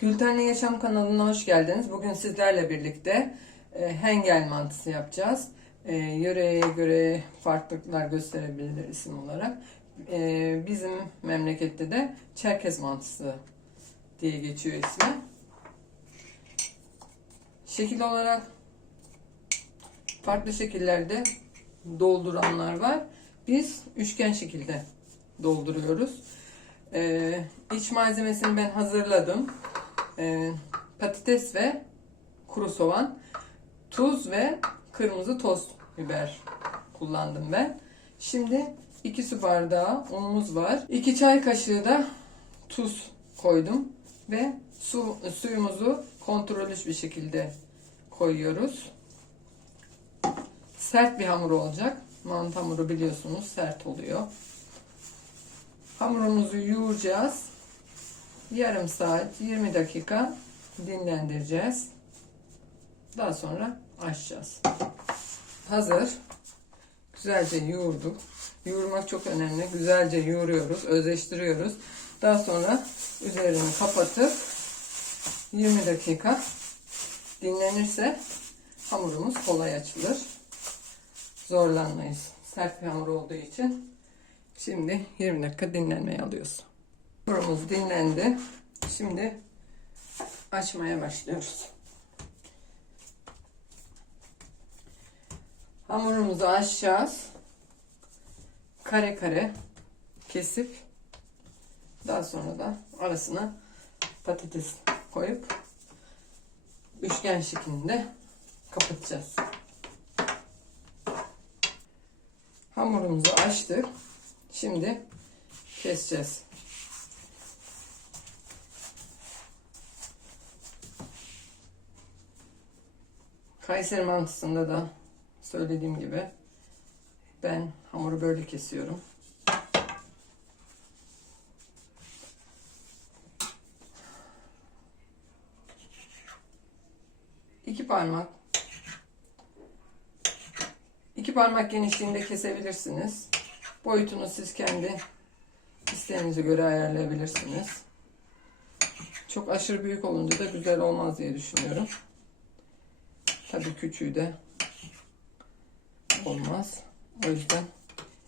Gültenli Yaşam kanalına hoş geldiniz. Bugün sizlerle birlikte e, hengel mantısı yapacağız. E, yöreye göre farklılıklar gösterebilir isim olarak. E, bizim memlekette de Çerkez mantısı diye geçiyor ismi. Şekil olarak farklı şekillerde dolduranlar var. Biz üçgen şekilde dolduruyoruz. Ee, iç malzemesini ben hazırladım. Ee, patates ve kuru soğan, tuz ve kırmızı toz biber kullandım ben. Şimdi 2 su bardağı unumuz var. 2 çay kaşığı da tuz koydum ve su suyumuzu kontrollü bir şekilde koyuyoruz. Sert bir hamur olacak. Mantı hamuru biliyorsunuz sert oluyor. Hamurumuzu yoğuracağız. Yarım saat 20 dakika dinlendireceğiz. Daha sonra açacağız. Hazır. Güzelce yoğurduk. Yoğurmak çok önemli. Güzelce yoğuruyoruz, özleştiriyoruz. Daha sonra üzerini kapatıp 20 dakika dinlenirse hamurumuz kolay açılır. Zorlanmayız. Sert bir hamur olduğu için. Şimdi 20 dakika dinlenmeye alıyoruz. Hamurumuz dinlendi. Şimdi açmaya başlıyoruz. Hamurumuzu açacağız. Kare kare kesip daha sonra da arasına patates koyup üçgen şeklinde kapatacağız. Hamurumuzu açtık. Şimdi keseceğiz. Kayseri mantısında da söylediğim gibi ben hamuru böyle kesiyorum. İki parmak iki parmak genişliğinde kesebilirsiniz. Boyutunu siz kendi isteğinize göre ayarlayabilirsiniz. Çok aşırı büyük olunca da güzel olmaz diye düşünüyorum. Tabii küçüğü de olmaz. O yüzden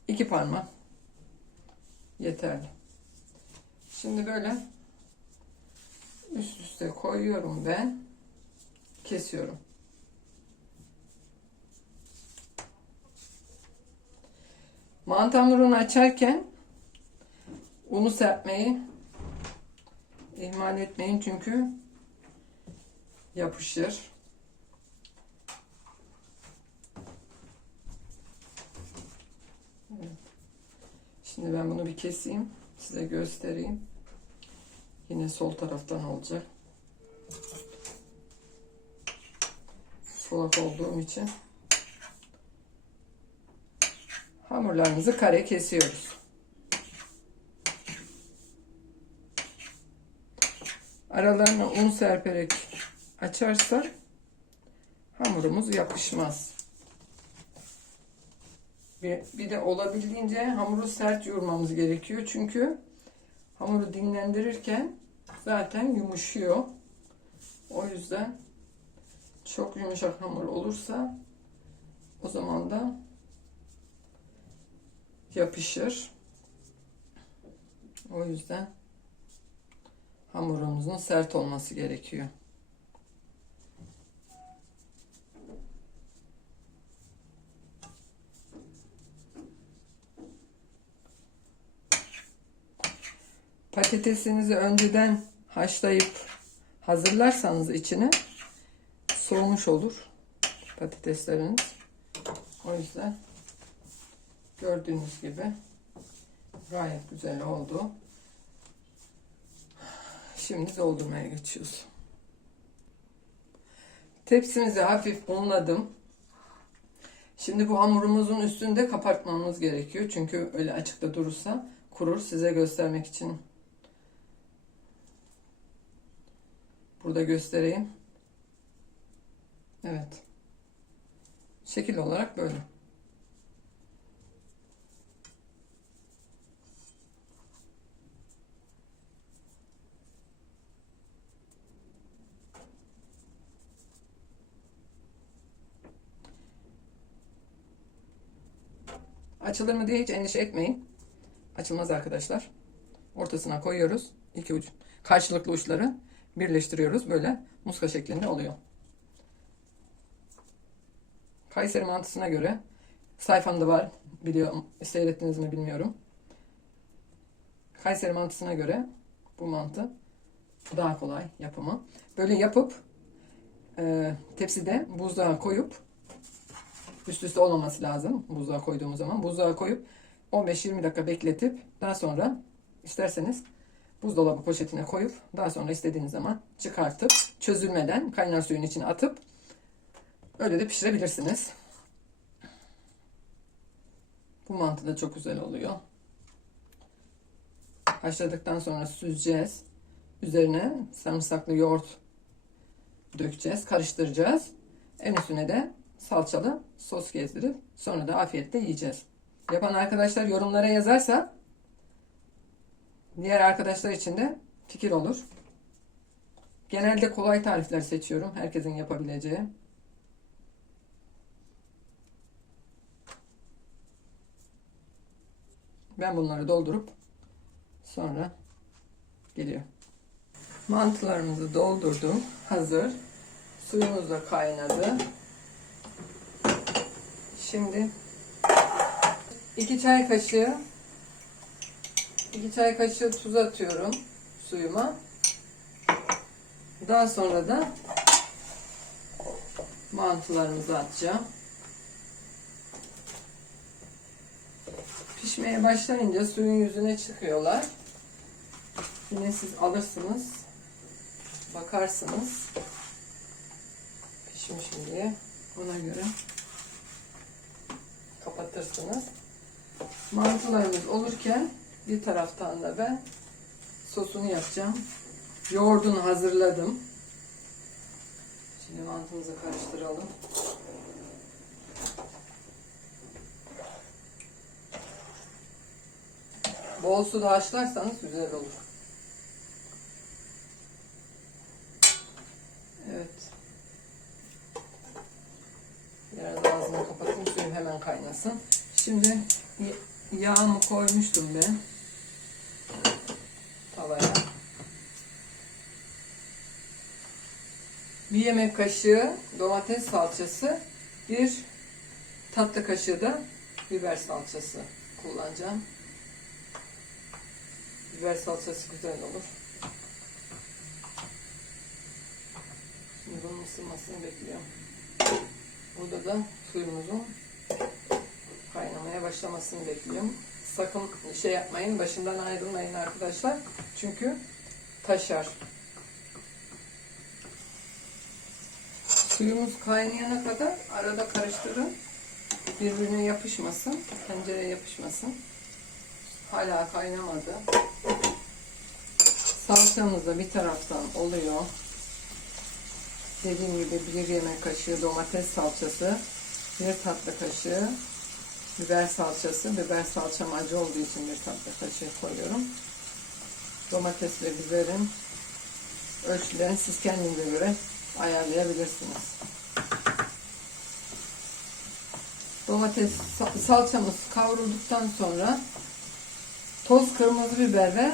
iki parmak yeterli. Şimdi böyle üst üste koyuyorum ben. Kesiyorum. Mantı hamurunu açarken unu serpmeyi ihmal etmeyin çünkü yapışır. Şimdi ben bunu bir keseyim. Size göstereyim. Yine sol taraftan olacak. Solak olduğum için. Hamurlarımızı kare kesiyoruz. Aralarına un serperek açarsak hamurumuz yapışmaz. Bir, de olabildiğince hamuru sert yoğurmamız gerekiyor. Çünkü hamuru dinlendirirken zaten yumuşuyor. O yüzden çok yumuşak hamur olursa o zaman da yapışır. O yüzden hamurumuzun sert olması gerekiyor. Patatesinizi önceden haşlayıp hazırlarsanız içine soğumuş olur patatesleriniz. O yüzden gördüğünüz gibi gayet güzel oldu. Şimdi doldurmaya geçiyoruz. Tepsimizi hafif unladım. Şimdi bu hamurumuzun üstünde kapatmamız gerekiyor. Çünkü öyle açıkta durursa kurur. Size göstermek için Burada göstereyim. Evet. Şekil olarak böyle. Açılır mı diye hiç endişe etmeyin. Açılmaz arkadaşlar. Ortasına koyuyoruz. İki uç. Karşılıklı uçları birleştiriyoruz. Böyle muska şeklinde oluyor. Kayseri mantısına göre sayfamda var. Biliyorum. Seyrettiniz mi bilmiyorum. Kayseri mantısına göre bu mantı daha kolay yapımı. Böyle yapıp e, tepside buzluğa koyup üst üste olmaması lazım buzluğa koyduğumuz zaman. Buzluğa koyup 15-20 dakika bekletip daha sonra isterseniz buzdolabı poşetine koyup daha sonra istediğiniz zaman çıkartıp çözülmeden kaynar suyun içine atıp öyle de pişirebilirsiniz. Bu mantı da çok güzel oluyor. Haşladıktan sonra süzeceğiz. Üzerine sarımsaklı yoğurt dökeceğiz, karıştıracağız. En üstüne de salçalı sos gezdirip sonra da afiyetle yiyeceğiz. Yapan arkadaşlar yorumlara yazarsa diğer arkadaşlar için de fikir olur. Genelde kolay tarifler seçiyorum. Herkesin yapabileceği. Ben bunları doldurup sonra geliyor. Mantılarımızı doldurdum. Hazır. Suyumuz da kaynadı. Şimdi 2 çay kaşığı 2 çay kaşığı tuz atıyorum suyuma. Daha sonra da mantılarımızı atacağım. Pişmeye başlayınca suyun yüzüne çıkıyorlar. Yine siz alırsınız. Bakarsınız. Pişmiş mi diye. Ona göre kapatırsınız. Mantılarımız olurken bir taraftan da ben sosunu yapacağım. Yoğurdunu hazırladım. Şimdi mantımızı karıştıralım. Bol suda haşlarsanız güzel olur. Evet. Biraz ağzını kapatayım suyum hemen kaynasın. Şimdi yağımı koymuştum ben Bir yemek kaşığı domates salçası, bir tatlı kaşığı da biber salçası kullanacağım. Biber salçası güzel olur. Şimdi bunun ısınmasını bekliyorum. Burada da suyumuzun kaynamaya başlamasını bekliyorum. Sakın şey yapmayın, başından ayrılmayın arkadaşlar. Çünkü taşar. Suyumuz kaynayana kadar arada karıştırın. Birbirine yapışmasın, tencereye yapışmasın. Hala kaynamadı. Salçamız da bir taraftan oluyor. Dediğim gibi bir yemek kaşığı domates salçası, bir tatlı kaşığı biber salçası. Biber salçam acı olduğu için bir tatlı kaşığı koyuyorum. Domates ve biberin ölçülerini siz kendinize göre ayarlayabilirsiniz. Domates sa- salçamız kavrulduktan sonra toz kırmızı biber ve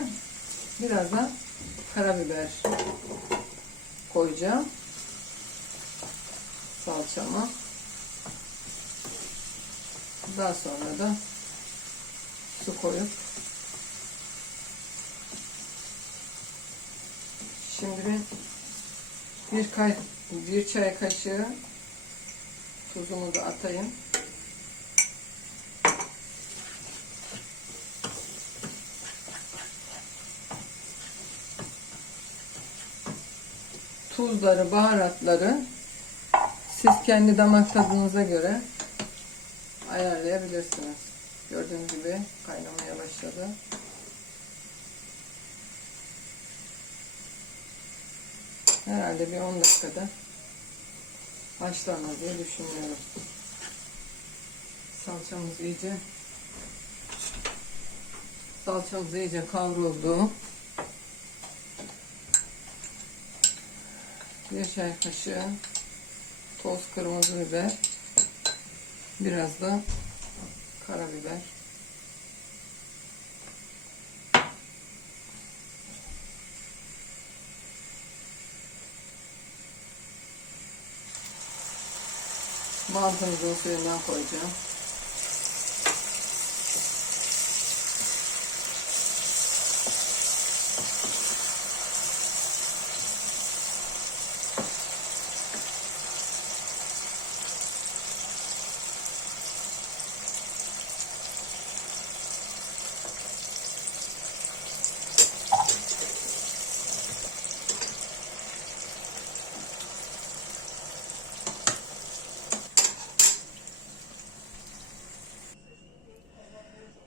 biraz da karabiber koyacağım salçama. Daha sonra da su koyup şimdi bir, kay, bir çay kaşığı tuzumu da atayım. Tuzları, baharatları siz kendi damak tadınıza göre ayarlayabilirsiniz. Gördüğünüz gibi kaynamaya başladı. Herhalde bir 10 dakikada haşlanır diye düşünüyorum. Salçamız iyice salçamız iyice kavruldu. Bir çay kaşığı toz kırmızı biber biraz da Karabiber. Mantımızın suyundan koyacağım.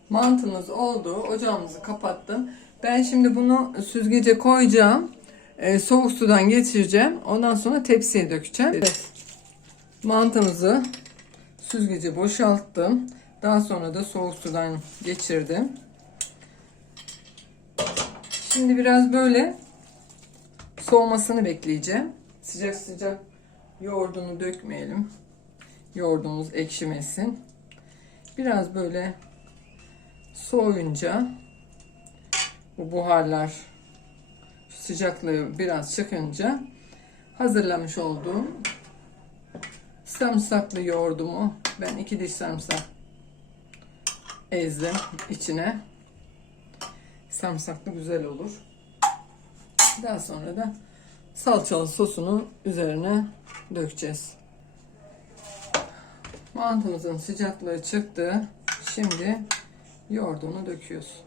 Mantımız oldu. Ocağımızı kapattım. Ben şimdi bunu süzgece koyacağım. Ee, soğuk sudan geçireceğim. Ondan sonra tepsiye dökeceğim. Evet. Mantımızı süzgece boşalttım. Daha sonra da soğuk sudan geçirdim. Şimdi biraz böyle soğumasını bekleyeceğim. Sıcak sıcak yoğurdunu dökmeyelim. Yoğurdumuz ekşimesin. Biraz böyle soğuyunca bu buharlar sıcaklığı biraz çıkınca hazırlamış olduğum sarımsaklı yoğurdumu ben iki diş sarımsak ezdim içine. Sarımsaklı güzel olur. Daha sonra da salçalı sosunu üzerine dökeceğiz. Mantımızın sıcaklığı çıktı. Şimdi yoğurdunu döküyoruz.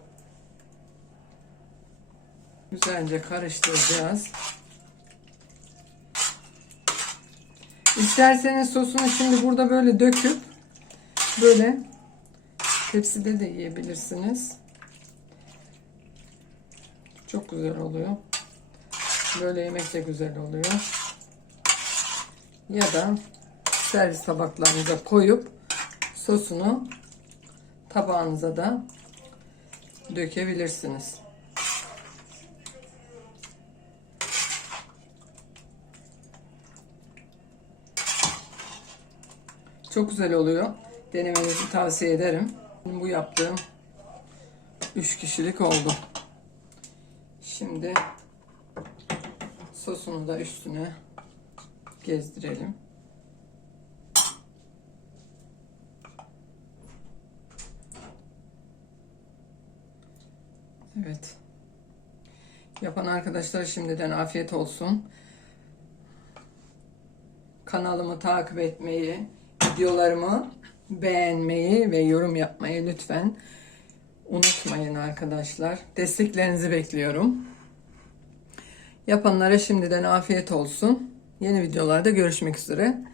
Güzelce karıştıracağız. İsterseniz sosunu şimdi burada böyle döküp böyle tepside de yiyebilirsiniz. Çok güzel oluyor. Böyle yemek de güzel oluyor. Ya da servis tabaklarınıza koyup sosunu tabağınıza da dökebilirsiniz. Çok güzel oluyor. Denemenizi tavsiye ederim. Bu yaptığım 3 kişilik oldu. Şimdi sosunu da üstüne gezdirelim. Evet. Yapan arkadaşlara şimdiden afiyet olsun. Kanalımı takip etmeyi, videolarımı beğenmeyi ve yorum yapmayı lütfen unutmayın arkadaşlar. Desteklerinizi bekliyorum. Yapanlara şimdiden afiyet olsun. Yeni videolarda görüşmek üzere.